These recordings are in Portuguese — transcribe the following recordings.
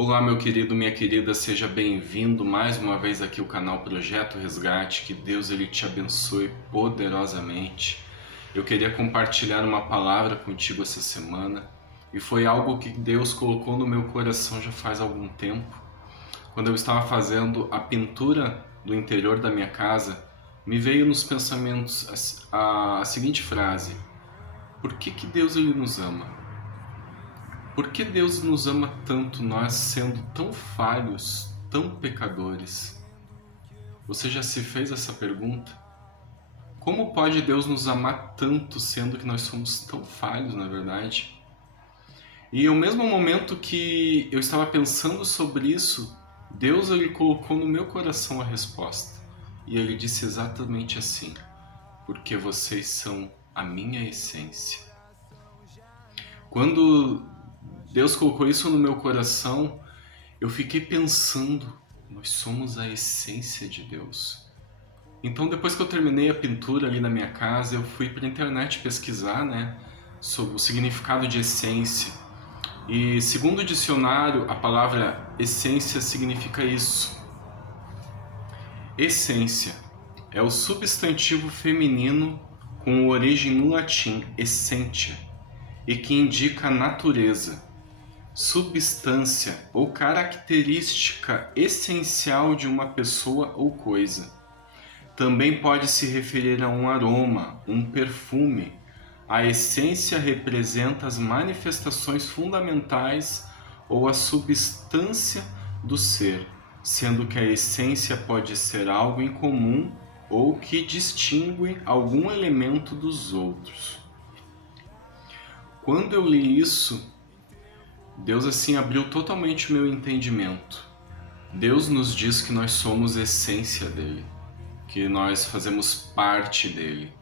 Olá, meu querido, minha querida, seja bem-vindo mais uma vez aqui ao canal Projeto Resgate. Que Deus ele te abençoe poderosamente. Eu queria compartilhar uma palavra contigo essa semana e foi algo que Deus colocou no meu coração já faz algum tempo. Quando eu estava fazendo a pintura do interior da minha casa, me veio nos pensamentos a seguinte frase: por que Deus ele nos ama? Por que Deus nos ama tanto, nós sendo tão falhos, tão pecadores? Você já se fez essa pergunta? Como pode Deus nos amar tanto, sendo que nós somos tão falhos, na verdade? E ao mesmo momento que eu estava pensando sobre isso, Deus ele colocou no meu coração a resposta. E ele disse exatamente assim: porque vocês são a minha essência. Quando Deus colocou isso no meu coração, eu fiquei pensando, nós somos a essência de Deus. Então depois que eu terminei a pintura ali na minha casa, eu fui para a internet pesquisar, sobre o significado de essência. E segundo o dicionário, a palavra essência significa isso. Essência é o substantivo feminino com origem no latim essentia e que indica natureza, substância ou característica essencial de uma pessoa ou coisa. Também pode se referir a um aroma, um perfume. A essência representa as manifestações fundamentais ou a substância do ser, sendo que a essência pode ser algo em comum ou que distingue algum elemento dos outros. Quando eu li isso, Deus assim abriu totalmente o meu entendimento. Deus nos diz que nós somos essência dele, que nós fazemos parte dele.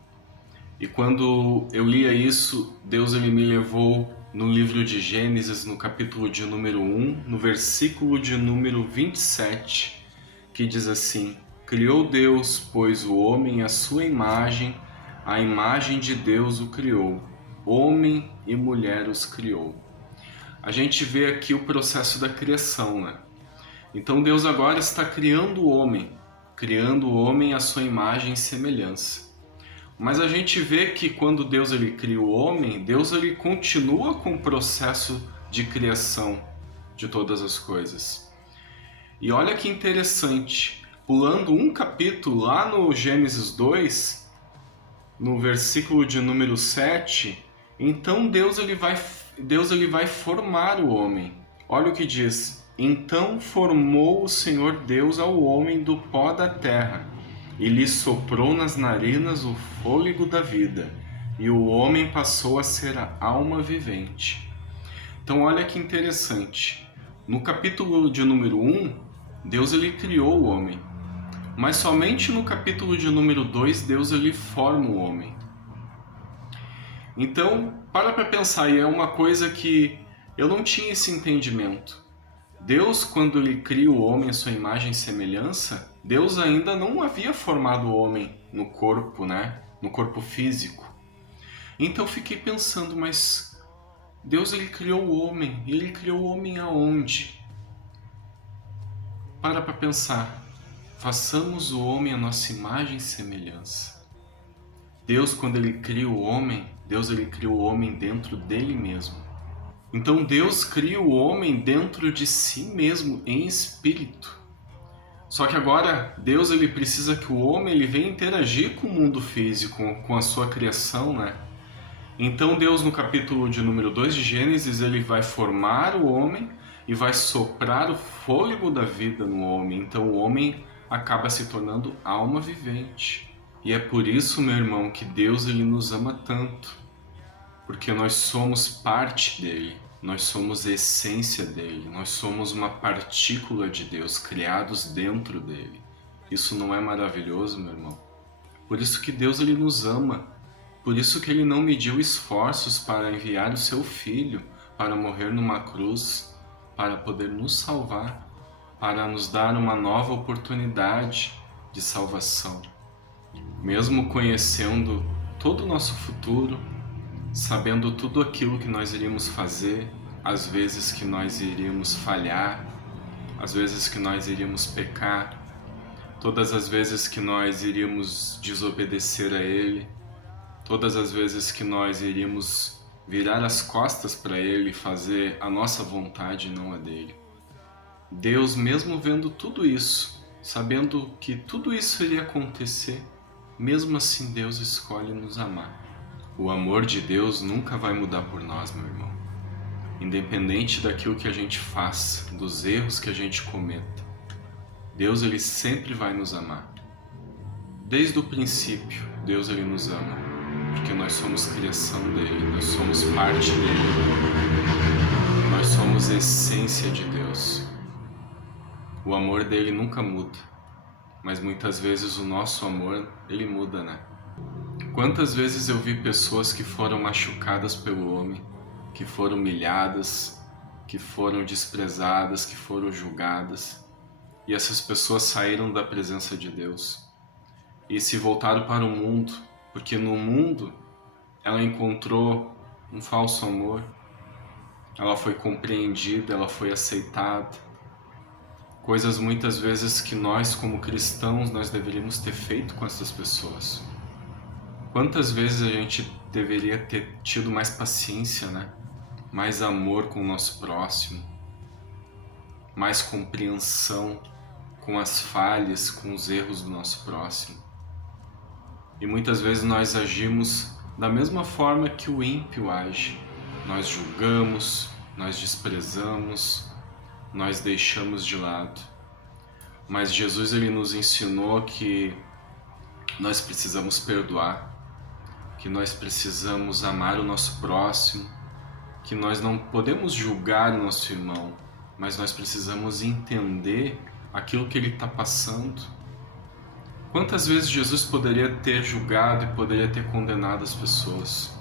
E quando eu lia isso, Deus ele me levou no livro de Gênesis, no capítulo de número 1, no versículo de número 27, que diz assim: criou Deus, pois, o homem à sua imagem, a imagem de Deus o criou, homem e mulher os criou. A gente vê aqui o processo da criação, Então Deus agora está criando o homem à sua imagem e semelhança. Mas a gente vê que quando Deus ele cria o homem, Deus ele continua com o processo de criação de todas as coisas. E olha que interessante, pulando um capítulo lá no Gênesis 2, no versículo de número 7, então Deus ele vai formar o homem. Olha o que diz: então formou o Senhor Deus ao homem do pó da terra, e lhe soprou nas narinas o fôlego da vida, e o homem passou a ser a alma vivente. Então olha que interessante. No capítulo de número 1, Deus ele criou o homem. Mas somente no capítulo de número 2, Deus ele forma o homem. Então, para pensar, e é uma coisa que eu não tinha esse entendimento. Deus, quando ele cria o homem à sua imagem e semelhança, Deus ainda não havia formado o homem no corpo, no corpo físico. Então eu fiquei pensando, mas Deus ele criou o homem, e ele criou o homem aonde? Para pensar, façamos o homem à nossa imagem e semelhança. Deus, quando ele cria o homem, Deus ele cria o homem dentro dele mesmo. Então Deus cria o homem dentro de si mesmo, em espírito. Só que agora Deus ele precisa que o homem ele venha interagir com o mundo físico, com a sua criação, Então Deus, no capítulo de número 2 de Gênesis, ele vai formar o homem e vai soprar o fôlego da vida no homem. Então o homem acaba se tornando alma vivente. E é por isso, meu irmão, que Deus ele nos ama tanto. Porque nós somos parte dele, nós somos a essência dele, nós somos uma partícula de Deus, criados dentro dele. Isso não é maravilhoso, meu irmão? Por isso que Deus ele nos ama, por isso que ele não mediu esforços para enviar o seu Filho para morrer numa cruz, para poder nos salvar, para nos dar uma nova oportunidade de salvação. Mesmo conhecendo todo o nosso futuro, sabendo tudo aquilo que nós iríamos fazer, as vezes que nós iríamos falhar, as vezes que nós iríamos pecar, todas as vezes que nós iríamos desobedecer a Ele, todas as vezes que nós iríamos virar as costas para Ele e fazer a nossa vontade e não a dele. Deus, mesmo vendo tudo isso, sabendo que tudo isso iria acontecer, mesmo assim Deus escolhe nos amar. O amor de Deus nunca vai mudar por nós, meu irmão. Independente daquilo que a gente faça, dos erros que a gente cometa, Deus ele sempre vai nos amar. Desde o princípio, Deus ele nos ama, porque nós somos criação dele, nós somos parte dele, nós somos a essência de Deus. O amor dele nunca muda, mas muitas vezes o nosso amor, ele muda, né? Quantas vezes eu vi pessoas que foram machucadas pelo homem, que foram humilhadas, que foram desprezadas, que foram julgadas, e essas pessoas saíram da presença de Deus e se voltaram para o mundo, porque no mundo ela encontrou um falso amor, ela foi compreendida, ela foi aceitada. Coisas muitas vezes que nós como cristãos nós deveríamos ter feito com essas pessoas. Quantas vezes a gente deveria ter tido mais paciência, né? Mais amor com o nosso próximo, mais compreensão com as falhas, com os erros do nosso próximo. E muitas vezes nós agimos da mesma forma que o ímpio age. Nós julgamos, nós desprezamos, nós deixamos de lado. Mas Jesus ele nos ensinou que nós precisamos perdoar, que nós precisamos amar o nosso próximo, que nós não podemos julgar o nosso irmão, mas nós precisamos entender aquilo que ele está passando. Quantas vezes Jesus poderia ter julgado e poderia ter condenado as pessoas,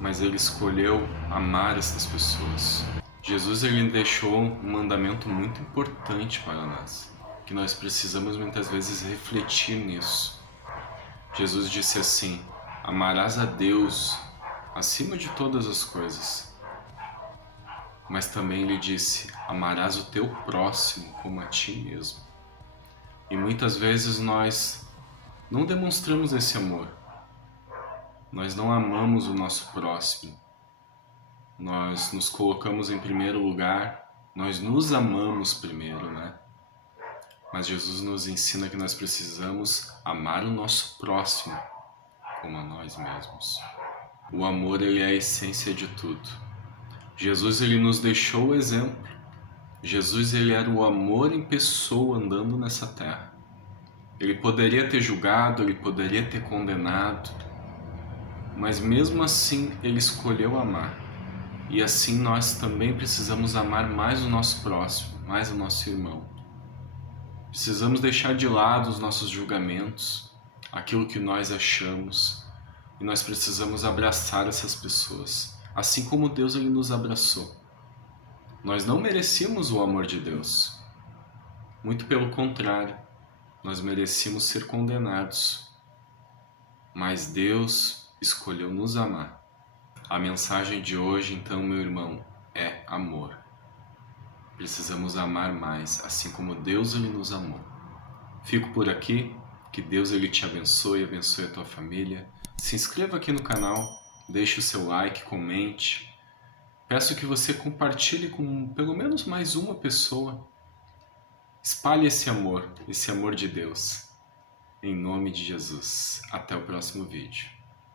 mas ele escolheu amar essas pessoas. Jesus ele deixou um mandamento muito importante para nós, que nós precisamos muitas vezes refletir nisso. Jesus disse assim: amarás a Deus acima de todas as coisas. Mas também ele disse: amarás o teu próximo como a ti mesmo. E muitas vezes nós não demonstramos esse amor. Nós não amamos o nosso próximo. Nós nos colocamos em primeiro lugar, nós nos amamos primeiro, né? Mas Jesus nos ensina que nós precisamos amar o nosso próximo como a nós mesmos. O amor ele é a essência de tudo. Jesus ele nos deixou o exemplo. Jesus ele era o amor em pessoa andando nessa terra. Ele poderia ter julgado, ele poderia ter condenado, mas mesmo assim ele escolheu amar. E assim nós também precisamos amar mais o nosso próximo, mais o nosso irmão. Precisamos deixar de lado os nossos julgamentos, aquilo que nós achamos, e nós precisamos abraçar essas pessoas, assim como Deus ele nos abraçou. Nós não merecíamos o amor de Deus. Muito pelo contrário, nós merecíamos ser condenados. Mas Deus escolheu nos amar. A mensagem de hoje, então, meu irmão, é amor. Precisamos amar mais, assim como Deus ele nos amou. Fico por aqui, que Deus ele te abençoe a tua família. Se inscreva aqui no canal, deixe o seu like, comente. Peço que você compartilhe com pelo menos mais uma pessoa. Espalhe esse amor de Deus. Em nome de Jesus. Até o próximo vídeo.